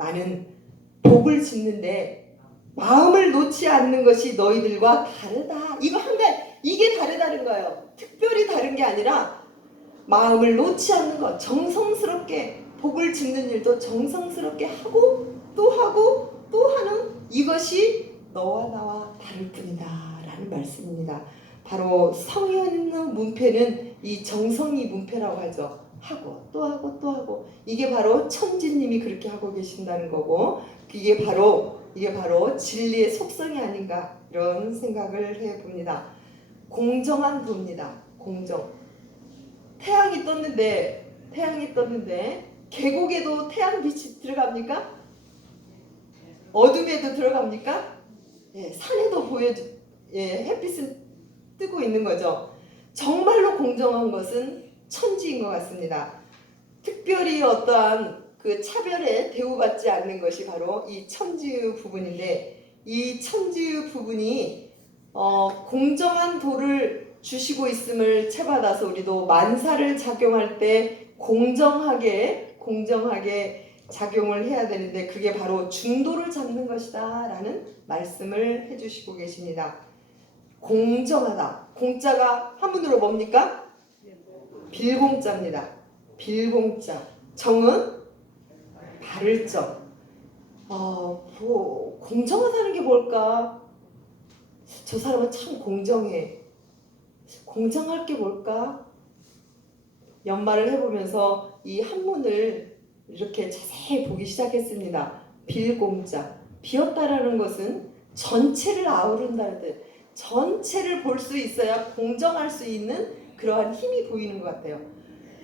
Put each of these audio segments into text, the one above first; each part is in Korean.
나는 복을 짓는데 마음을 놓지 않는 것이 너희들과 다르다. 이거 이게 다르다는 거예요. 특별히 다른 게 아니라 마음을 놓지 않는 것, 정성스럽게 복을 짓는 일도 정성스럽게 하고 또 하는 이것이 너와 나와 다를 뿐이다 라는 말씀입니다. 바로 성현의 문패는 이 정성이 문패라고 하죠. 하고 또 하고 이게 바로 천지님이 그렇게 하고 계신다는 거고, 이게 바로 진리의 속성이 아닌가 이런 생각을 해봅니다. 공정한 도입니다. 공정. 태양이 떴는데 계곡에도 태양빛이 들어갑니까? 어둠에도 들어갑니까? 예, 산에도 햇빛은 뜨고 있는 거죠. 정말로 공정한 것은 천지인 것 같습니다. 특별히 어떠한 그 차별에 대우받지 않는 것이 바로 이 천지의 부분인데, 이 지의 부분이 공정한 도를 주시고 있음을 채받아서 우리도 만사를 작용할 때 공정하게 작용을 해야 되는데, 그게 바로 중도를 잡는 것이다 라는 말씀을 해주시고 계십니다. 공정하다. 공자가 한문으로 뭡니까? 빌공자입니다. 빌공자. 정은 바를 점. 공정하다는 게 뭘까? 저 사람은 참 공정해. 공정할 게 뭘까? 연말을 해보면서 이 한문을 이렇게 자세히 보기 시작했습니다. 빌공자. 비었다라는 것은 전체를 아우른다는 뜻. 전체를 볼 수 있어야 공정할 수 있는 그러한 힘이 보이는 것 같아요.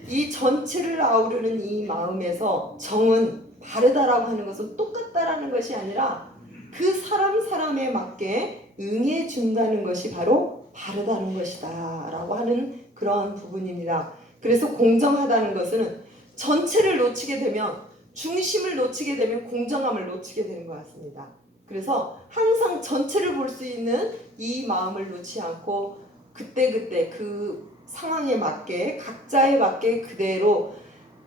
이 전체를 아우르는 이 마음에서 정은 바르다라고 하는 것은 똑같다라는 것이 아니라 그 사람에 맞게 응해 준다는 것이 바로 바르다는 것이다 라고 하는 그런 부분입니다. 그래서 공정하다는 것은 전체를 놓치게 되면, 중심을 놓치게 되면 공정함을 놓치게 되는 것 같습니다. 그래서 항상 전체를 볼 수 있는 이 마음을 놓지 않고 그때 그 상황에 맞게, 각자에 맞게 그대로,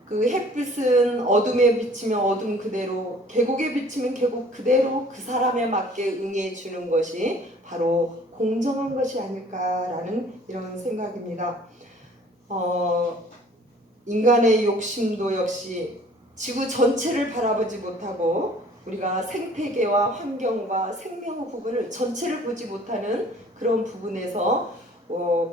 그 햇빛은 어둠에 비치면 어둠 그대로, 계곡에 비치면 계곡 그대로 그 사람에 맞게 응해 주는 것이 바로 공정한 것이 아닐까라는 이런 생각입니다. 인간의 욕심도 역시 지구 전체를 바라보지 못하고 우리가 생태계와 환경과 생명의 부분을 전체를 보지 못하는 그런 부분에서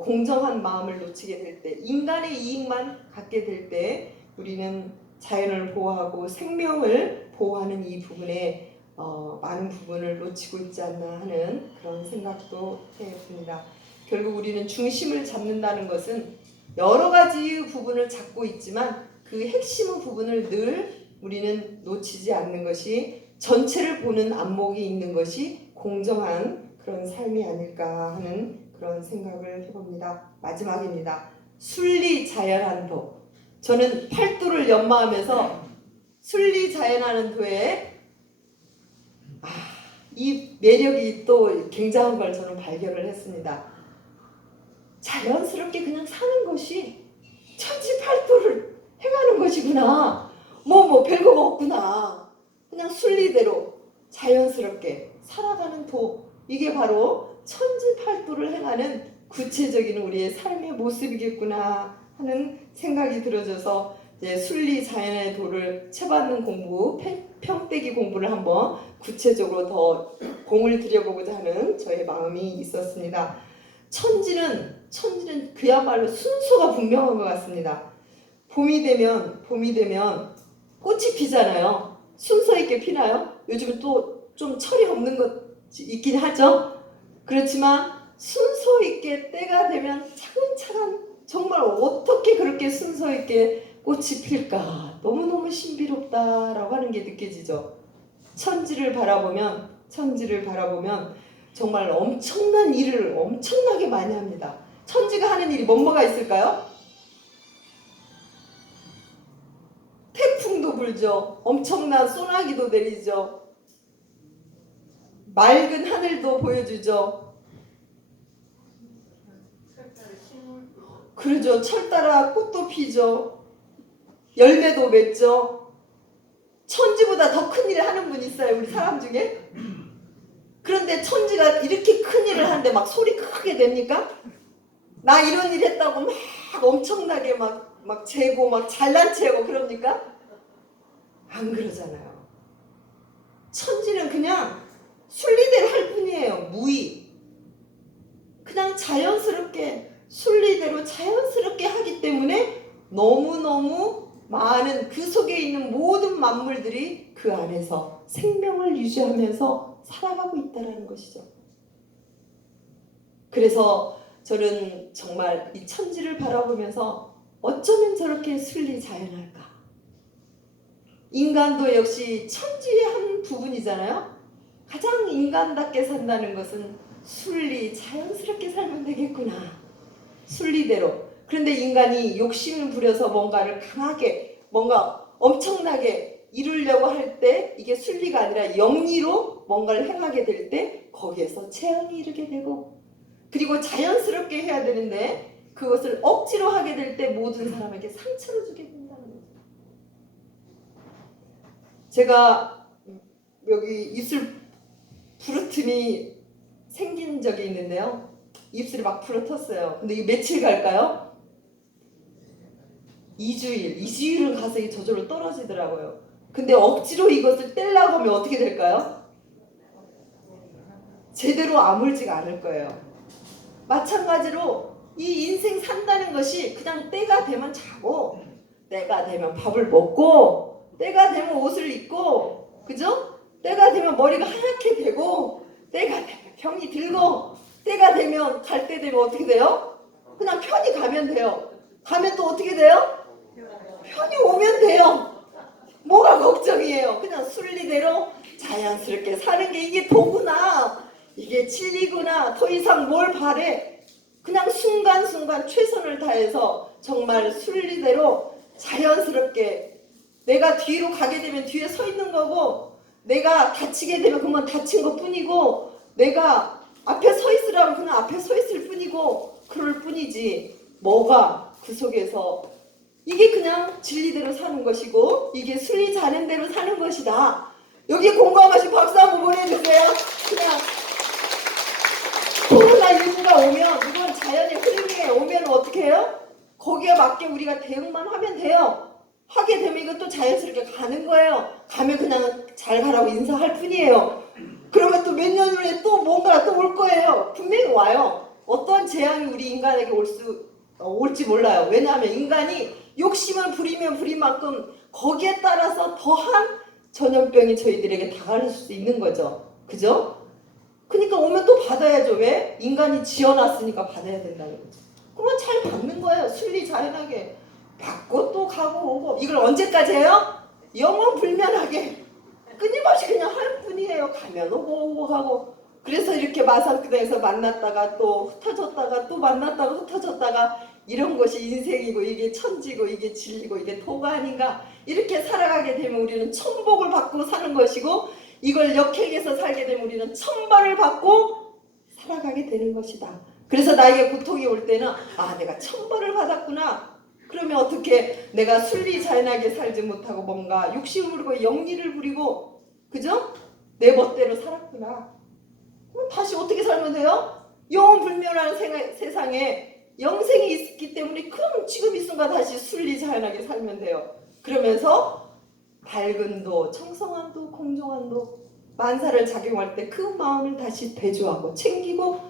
공정한 마음을 놓치게 될 때, 인간의 이익만 갖게 될 때 우리는 자연을 보호하고 생명을 보호하는 이 부분에 많은 부분을 놓치고 있지 않나 하는 그런 생각도 해봅니다. 결국 우리는 중심을 잡는다는 것은 여러 가지 부분을 잡고 있지만 그 핵심의 부분을 늘 우리는 놓치지 않는 것이, 전체를 보는 안목이 있는 것이 공정한 그런 삶이 아닐까 하는 그런 생각을 해봅니다. 마지막입니다. 순리자연한 도. 저는 팔도를 연마하면서 순리자연하는 도에 이 매력이 또 굉장한 걸 저는 발견을 했습니다. 자연스럽게 그냥 사는 것이 천지팔도를 해가는 것이구나. 뭐 별거가 없구나. 그냥 순리대로 자연스럽게 살아가는 도. 이게 바로 천지팔도를 행하는 구체적인 우리의 삶의 모습이겠구나 하는 생각이 들어져서 이제 순리자연의 도를 채받는 공부, 평대기 공부를 한번 구체적으로 더 공을 들여보고자 하는 저의 마음이 있었습니다. 천지는 그야말로 순서가 분명한 것 같습니다. 봄이 되면 꽃이 피잖아요. 순서 있게 피나요? 요즘은 또 좀 철이 없는 것 있긴 하죠. 그렇지만 순서 있게 때가 되면 차근차근, 정말 어떻게 그렇게 순서 있게 꽃이 필까? 너무너무 신비롭다라고 하는 게 느껴지죠. 천지를 바라보면 정말 엄청난 일을 엄청나게 많이 합니다. 천지가 하는 일이 뭐가 있을까요? 태풍도 불죠. 엄청난 소나기도 내리죠. 맑은 하늘도 보여주죠. 그러죠. 철 따라 꽃도 피죠. 열매도 맺죠. 천지보다 더 큰 일 사람 중에? 그런데 천지가 이렇게 큰 일을 하는데 막 소리 크게 냅니까? 나 이런 일 했다고 막 엄청나게 막 재고 막 잘난 체하고 그럽니까? 안 그러잖아요. 천지는 그냥 순리대로 할 뿐이에요. 무의. 그냥 자연스럽게 순리대로 자연스럽게 하기 때문에 너무너무 많은 그 속에 있는 모든 만물들이 그 안에서 생명을 유지하면서 살아가고 있다는 것이죠. 그래서 저는 정말 이 천지를 바라보면서 어쩌면 저렇게 순리자연할까? 인간도 역시 천지의 한 부분이잖아요. 가장 인간답게 산다는 것은 순리, 자연스럽게 살면 되겠구나. 순리대로. 그런데 인간이 욕심을 부려서 뭔가를 강하게, 뭔가 엄청나게 이루려고 할 때 이게 순리가 아니라 영리로 뭔가를 행하게 될 때 거기에서 재앙이 이르게 되고, 그리고 자연스럽게 해야 되는데 그것을 억지로 하게 될 때 모든 사람에게 상처를 주게 된다는 거죠. 제가 여기 입술 부르틈이 생긴 적이 있는데요. 입술이 막 부러텄어요. 근데 이게 며칠 갈까요? 2주일은 가서 이 저절로 떨어지더라고요. 근데 억지로 이것을 떼려고 하면 어떻게 될까요? 제대로 아물지가 않을 거예요. 마찬가지로 이 인생 산다는 것이 그냥 때가 되면 자고, 때가 되면 밥을 먹고, 때가 되면 옷을 입고, 그죠? 때가 되면 머리가 하얗게 되고, 때가 되면 병이 들고, 때가 되면 갈 때 되면 어떻게 돼요? 그냥 편히 가면 돼요. 가면 또 어떻게 돼요? 편히 오면 돼요. 뭐가 걱정이에요? 그냥 순리대로 자연스럽게 사는 게 이게 도구나, 이게 진리구나. 더 이상 뭘 바래? 그냥 순간순간 최선을 다해서 정말 순리대로 자연스럽게 내가 뒤로 가게 되면 뒤에 서 있는 거고, 내가 다치게 되면 그만 다친 것 뿐이고, 내가 앞에 서 있으라면 그냥 앞에 서 있을 뿐이고, 그럴 뿐이지 뭐가 그 속에서 이게 그냥 진리대로 사는 것이고, 이게 순리 자는 대로 사는 것이다. 여기 공감하신 박수 한번 보내주세요. 그냥 코로나19가 오면, 이건 자연의 흐름에 오면 어떻게 해요? 거기에 맞게 우리가 대응만 하면 돼요. 하게 되면 이것도 자연스럽게 가는 거예요. 가면 그냥 잘 가라고 인사할 뿐이에요. 그러면 또 몇 년 후에 또 뭔가 또 올 거예요. 분명히 와요. 어떤 재앙이 우리 인간에게 올지 몰라요. 왜냐하면 인간이 욕심을 부리면 부린 만큼 거기에 따라서 더한 전염병이 저희들에게 다가올 수 있는 거죠. 그죠? 그러니까 오면 또 받아야죠. 왜? 인간이 지어놨으니까 받아야 된다는 거죠. 그러면 잘 받는 거예요. 순리자연하게 받고 또 가고 오고. 이걸 언제까지 해요? 영원불면하게 끊임없이 그냥 할 뿐이에요. 가면 오고 가고. 그래서 이렇게 마산교당에서 만났다가 또 흩어졌다가 또 만났다가 흩어졌다가, 이런 것이 인생이고 이게 천지고 이게 진리고 이게 도가 아닌가. 이렇게 살아가게 되면 우리는 천복을 받고 사는 것이고, 이걸 역행해서 살게 되면 우리는 천벌을 받고 살아가게 되는 것이다. 그래서 나에게 고통이 올 때는 내가 천벌을 받았구나. 그러면 어떻게 내가 순리자연하게 살지 못하고 뭔가 욕심을 부리고 영리를 부리고, 그죠? 내 멋대로 살았구나. 그럼 다시 어떻게 살면 돼요? 영원불멸한 세상에 영생이 있기 때문에 그럼 지금 이 순간 다시 순리자연하게 살면 돼요. 그러면서 밝은도, 청성함도, 공정함도, 만사를 작용할 때 그 마음을 다시 대조하고 챙기고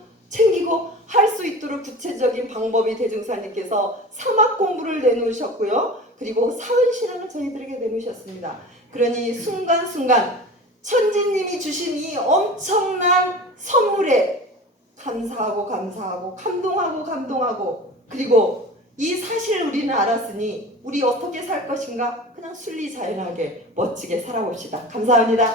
할 수 있도록 구체적인 방법이 대중사님께서 사막 공부를 내놓으셨고요. 그리고 사은신앙을 저희들에게 내놓으셨습니다. 그러니 순간순간 천지님이 주신 이 엄청난 선물에 감사하고 감동하고, 그리고 이 사실을 우리는 알았으니 우리 어떻게 살 것인가? 그냥 순리자연하게 멋지게 살아봅시다. 감사합니다.